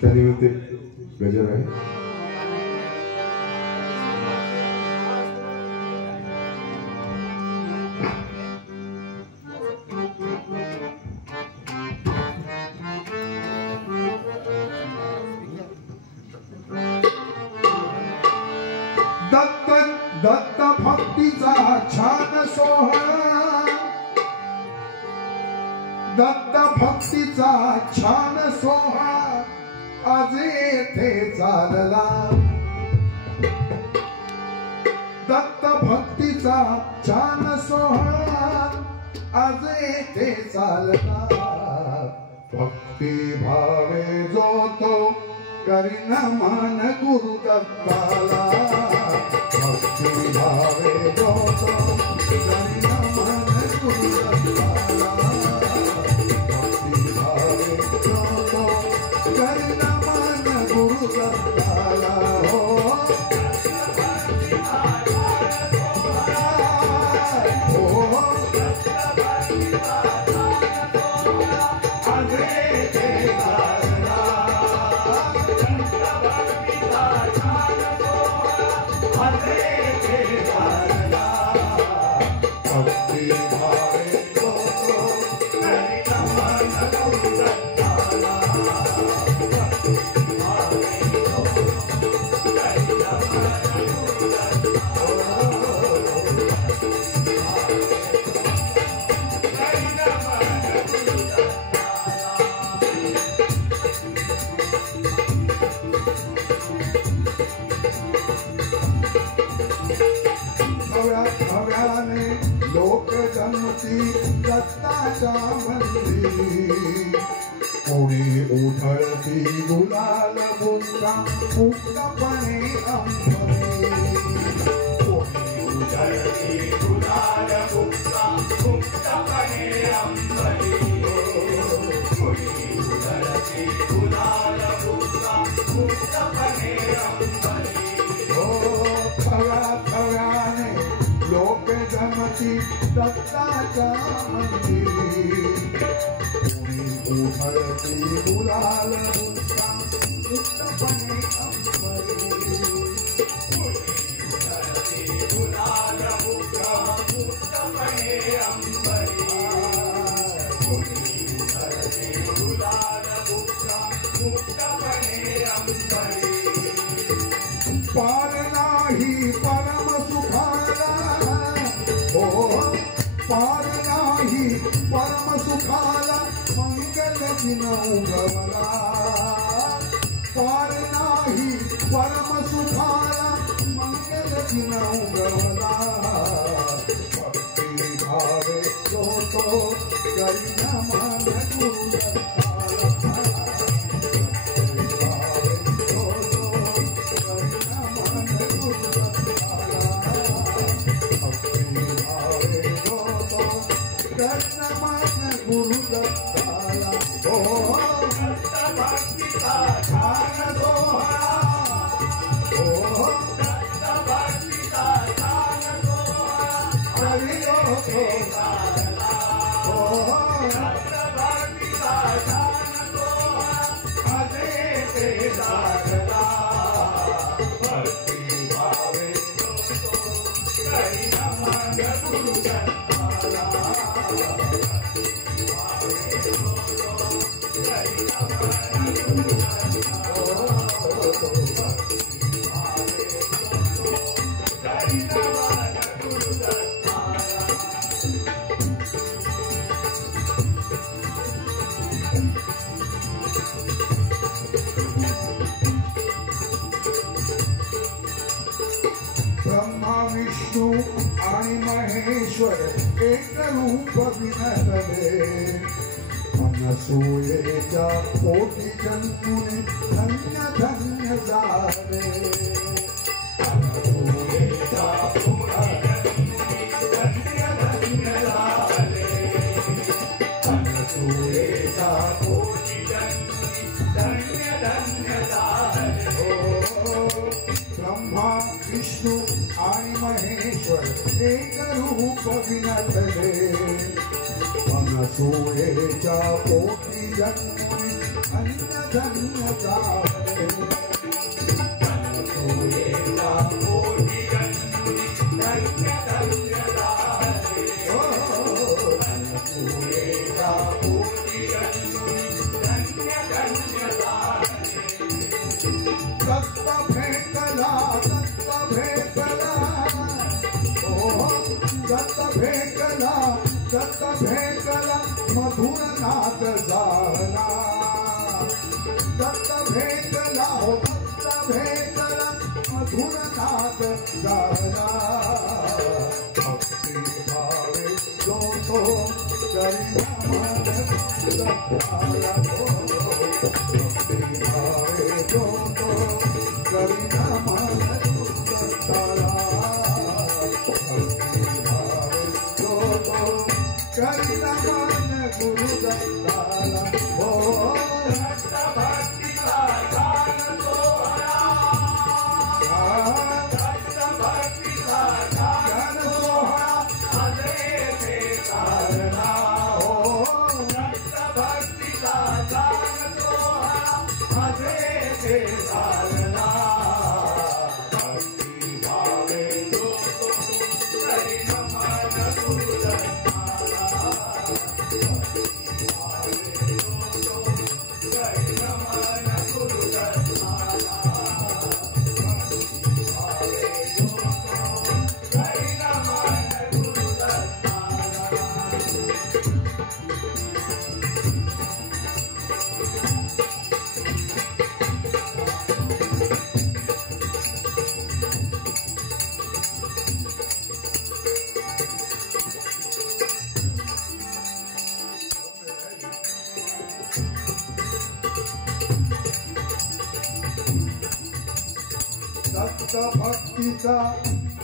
त्यानिमित्त गजर आहे. दत्त भक्तीचा छान सोहळा, दत्त भक्तीचा छान सोहळा आज येथे चालला. दत्त भक्तीचा छान सोहळा आज येथे चालला. भक्ती भावे जो तो करीन मान गुरु दत्ताला. भक्ती भावे जो तो करीन मान गुरु दत्ताला. भक्ती भावे जो तो करीन मान गुरु दत्ताला. हो लोक जमती दत्ताच्या मंदिरी. कोणी उधळती गुलाल बुंदा मुक्तपणे अंबरी. कोणी उधळती गुलाल बुंदा मुक्तपणे अंबरी. कोणी उधळती गुलाल बुंदा मुक्तपणे अंबरी. थव्याने लोक जमती दत्ताच्या मंदिरी. कोणी उधळती गुलाल बुंदा मुक्तपणे अंबरी. कोणी उधळती गुलाल बुंदा मुक्तपणे अंबरी. कोणी उधळती गुलाल बुंदा मुक्तपणे अंबरी. पार नाही परम सुखाला. हो पार नाही परम सुखाला मंगल दिन उगवला. पार नाही परम सुखाला मंगल दिन उगवला. भक्ती भावे जो तो करीन मान गुरु दत्ताला. गुरु दत्ताला. हो दत्त भक्तीचा छान सोहळा. हो दत्त भक्तीचा छान सोहळा हरिलो चालला. हो दत्त भक्तीचा छान सोहळा आज येथे चालला. भक्ती भावे करीन मान गुरु दत्ताला. ब्रह्मा विष्णू आणि महेश्वर एक रूप विनसले. अनसूयेच्या पोटी जन्मुने धन्य धन्य झाले. अनसूयेच्या पोटी धन्य धन्य झाले. अनसूयेच्या पोटी धन्य धन्य झाले. ब्रह्मा विष्णू आणि महेश्वर एक रूप विनसले. अनसूयेच्या पोटी जन्मुने धन्य धन्य झाले तुझेचा कोटी जन्मी धन्य धन्य झाले तुझेचा कोटी जन्मी धन्य धन्य झाले दत्त भेटला दत्त भेटला मधुर नाद झाला दत्त भेटला हो दत्त भेटला मधुर नाद झाला भक्ती भावे जो तो करी दत्ताला भक्ती भावे जो तो करी दत्ताला करी नमन गुरु दत्ताला हो दत्त भक्तीचा दान सोहळा दत्त भक्तीचा दान सोहळा आज येथे साजरा हो दत्त भक्तीचा दान सोहळा आज येथे साजरा भक्ती भावे जो करी नमन गुरु दत्त भक्तीचा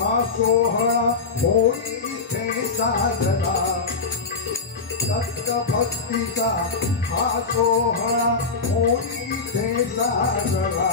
हा सोहळा होई इथे साजरा दत्त भक्तीचा हा सोहळा होई इथे साजरा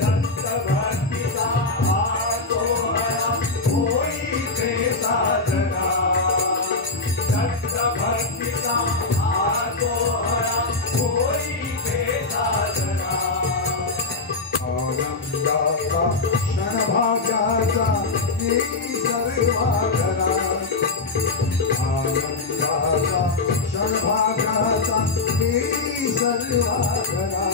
दत्त भक्तीचा हा सोहळा होई ते साजरा दत्त भक्तीचा हा सोहळा होई ते साजरा आनंदाचा क्षण भाग्याचा येई सर्वांगणा आनंदाचा क्षण भाग्याचा येई सर्वांगणा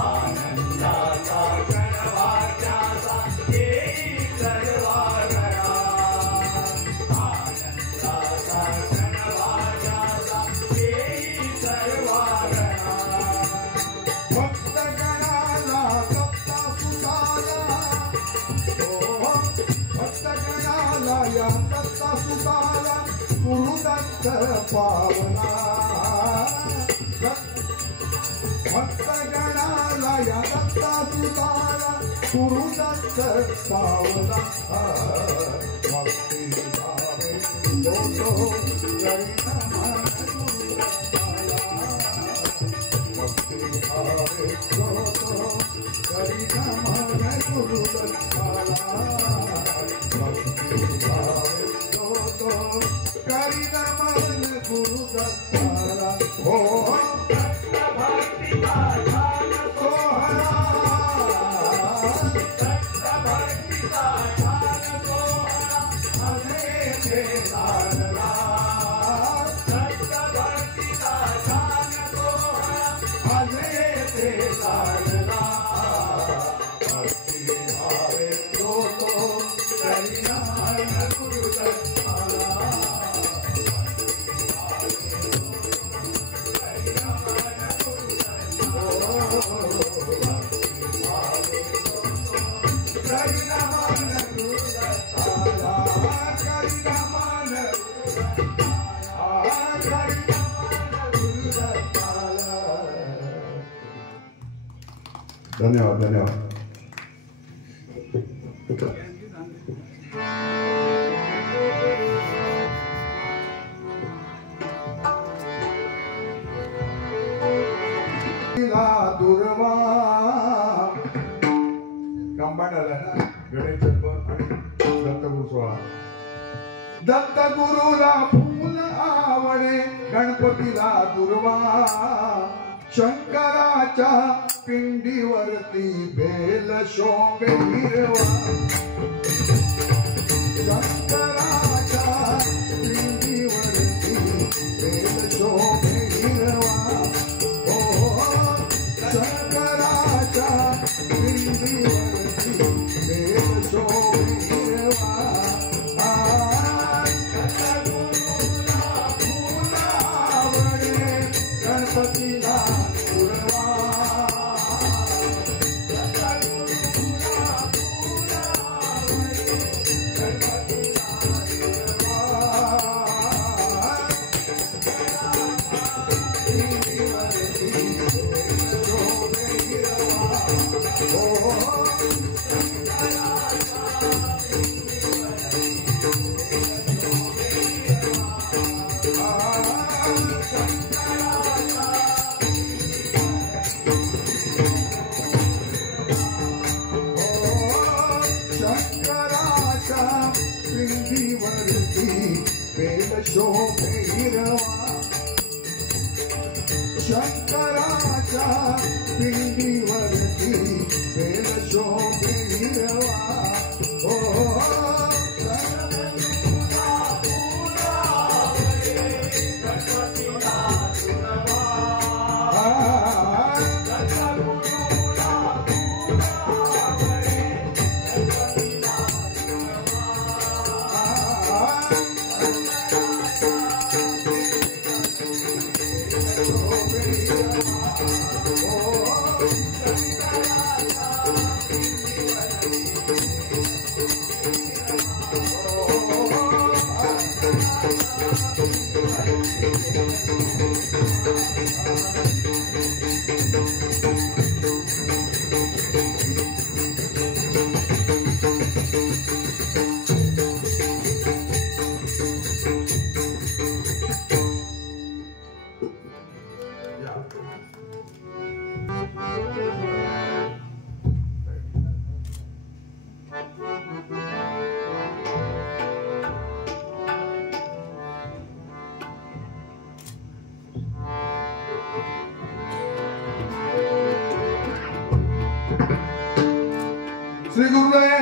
आनंदाचा गणवाच्याचा येई सर्वांगणा आनंदाचा गणवाच्याचा येई सर्वांगणा भक्त गणाला दत्ता सुताला हो भक्त गणाला या दत्ता सुताला गुरु दत्त पावला भक्त गणाला या दत्ता सुताला गुरु दत्त पावला भक्ती भावे जो करी नमन गुरु दत्ताला भक्ती भावे जो करी नमन गुरु दत्ताला भक्ती भावे जो करी नमन गुरु दत्ताला हो दत्त भक्तीचा दान सोहळा दत्त भक्तीचा दान सोहळा आज येथे साजरा दत्त भक्तीचा दान सोहळा आज येथे साजरा भक्ती भावे जो करी नमन गुरु दत्ताला करी नमन गुरु दत्ताला करी नमन गुरु दत्ताला धन्यवाद धन्यवाद. दुर्वा कंबाईन आलाय ना गणेश जन्म आणि दत्तगुरु सोहळा दत्तगुरुला फूल आवडे गणपतीला दुर्वा शंकराच्या पिंडीवरती बेल शोभे हिरवा शंकराच्या पिंडीवरती बेल शोभे हिरवा शंकराच्या पिंडीवरती बेल शोभे हिरवा गणपतीला दुर्वा शोभे हिरवा शंकराच्या पिंडीवरती बेल शोभे हिरवा श्री गुरुदेव